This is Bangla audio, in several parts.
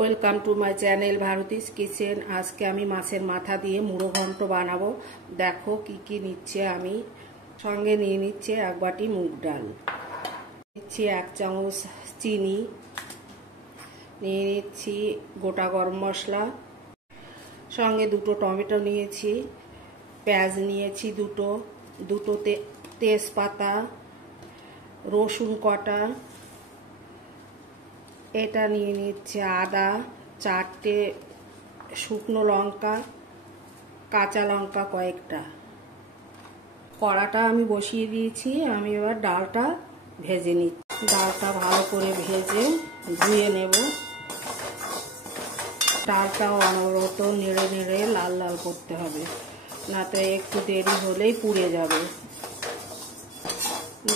Welcome to my channel Bharati's kitchen. আজকে আমি মাছের মাথা দিয়ে মুড়ো ঘন্ট বানাবো। দেখো কি কি নিচ্ছে আমি। সঙ্গে নিয়ে নিচ্ছে এক বাটি মুগ ডাল, নিচ্ছি 1 চামচ চিনি, নিয়ে নিচ্ছি গোটা গরম মশলা, সঙ্গে 2টো টমেটো নিয়েছি, পেঁয়াজ নিয়েছি দুটো তেজপাতা, রসুন কটা, এটা নিয়ে নিচ্ছে আদা, 4টে শুকনো লঙ্কা, কাঁচা লঙ্কা কয়েকটা। কড়াটা আমি বসিয়ে দিয়েছি, আমি এবার ডালটা ভেজে নিচ্ছি। ডালটা ভালো করে ভেজে ধুয়ে নেব। ডালটা অনবরত নেড়ে নেড়ে লাল লাল করতে হবে, না তো একটু দেরি হলেই পুড়ে যাবে।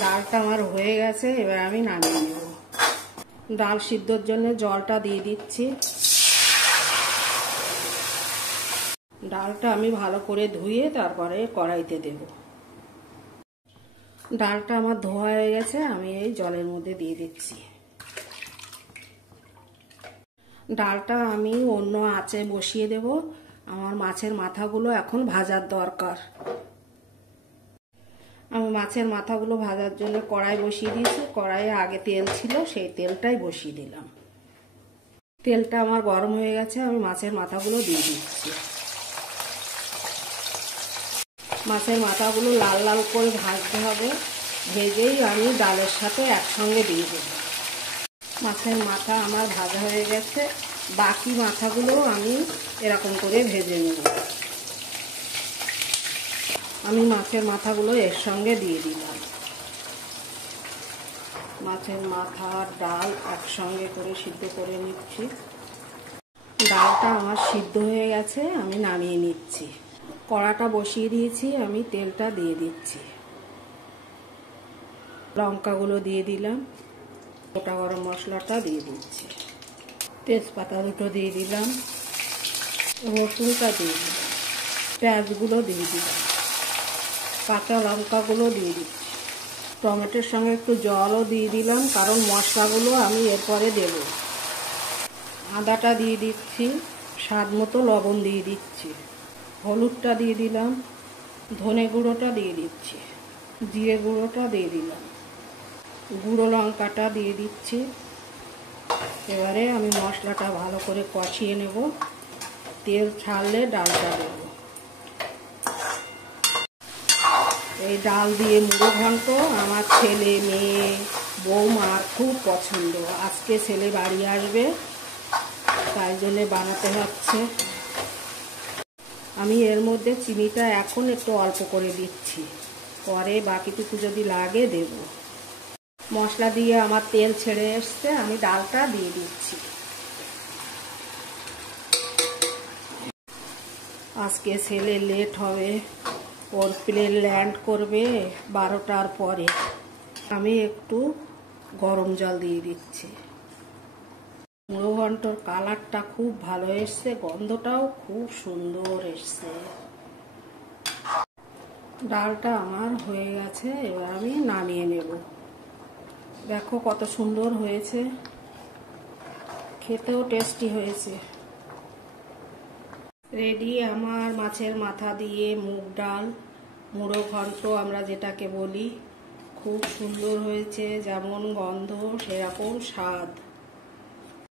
ডালটা আমার হয়ে গেছে, এবার আমি নামিয়ে নেব। ডাল সিদ্ধর জন্য জলটা দিয়ে দিচ্ছি। ডালটা আমি ভালো করে ধুয়ে তারপরে কড়াইতে দেব। ডালটা আমার ধোয়া হয়ে গেছে, আমি এই জলের মধ্যে দিয়ে দিচ্ছি। ডালটা আমি অন্য আঁচে বসিয়ে দেব। আমার মাছের মাথাগুলো এখন ভাজার দরকার। আমি মাছের মাথাগুলো ভাজার জন্য কড়াই বসিয়ে দিয়েছি। কড়াইয়ে আগে তেল ছিল, সেই তেলটাই বসিয়ে দিলাম। তেলটা আমার গরম হয়ে গেছে, আমি মাছের মাথাগুলো দিয়ে দিচ্ছি। মাছের মাথাগুলো লাল লাল করে ভাজতে হবে, ভেজেই আমি ডালের সাথে একসঙ্গে দিয়ে দেব। মাছের মাথা আমার ভাজা হয়ে গেছে, বাকি মাথাগুলো আমি এরকম করে ভেজে নেব। আমি মাছের মাথাগুলো এর সঙ্গে দিয়ে দিলাম। মাছের মাথা ডাল একসঙ্গে করে সিদ্ধ করে নিচ্ছি। ডালটা আমার সিদ্ধ হয়ে গেছে, আমি নামিয়ে নিচ্ছি। কড়াটা বসিয়ে দিয়েছি, আমি তেলটা দিয়ে দিচ্ছি। লঙ্কাগুলো দিয়ে দিলাম, গোটা গরম মশলাটা দিয়ে দিচ্ছি, তেজপাতা 2টো দিয়ে দিলাম, রসুনটা দিয়ে দিলাম, পেঁয়াজগুলো দিয়ে দিলাম, কাঁচা লঙ্কাগুলো দিয়ে দিচ্ছি। টমেটোর সঙ্গে একটু জলও দিয়ে দিলাম, কারণ মশলাগুলো আমি এরপরে দেব। আদাটা দিয়ে দিচ্ছি, স্বাদ মতো লবণ দিয়ে দিচ্ছি, হলুদটা দিয়ে দিলাম, ধনে গুঁড়োটা দিয়ে দিচ্ছি, জিরে গুঁড়োটা দিয়ে দিলাম, গুঁড়ো লঙ্কাটা দিয়ে দিচ্ছি। এবারে আমি মশলাটা ভালো করে কষিয়ে নেব। তেল ছাড়লে ডালটা দেব। এই ডাল দিয়ে মুড়ো ঘন্ট আমার ছেলে মেয়ে বৌমার খুব পছন্দ। আজকে ছেলে বাড়ি আসবে, তাই জন্যে বানাতে হচ্ছে। আমি এর মধ্যে চিনিটা এখন একটু অল্প করে দিচ্ছি, পরে বাকিটুকু যদি লাগে দেব। মশলা দিয়ে আমার তেল ছেড়ে এসছে, আমি ডালটা দিয়ে দিচ্ছি। আজকে ছেলে লেট হবে, ওর প্লেন ল্যান্ড করবে 12টার পরে। আমি একটু গরম জল দিয়ে দিচ্ছি। মুড়ো ঘন্টর কালারটা খুব ভালো এসছে, গন্ধটাও খুব সুন্দর এসছে। ডালটা আমার হয়ে গেছে, এবার আমি নামিয়ে নেব। দেখো কত সুন্দর হয়েছে, খেতেও টেস্টি হয়েছে। রেডি আমার মাছের মাথা দিয়ে মুগ ডাল মুড়ো ঘন্ট, আমরা যেটাকে বলি। খুব সুন্দর হয়েছে, যেমন গন্ধ সেরকম স্বাদ।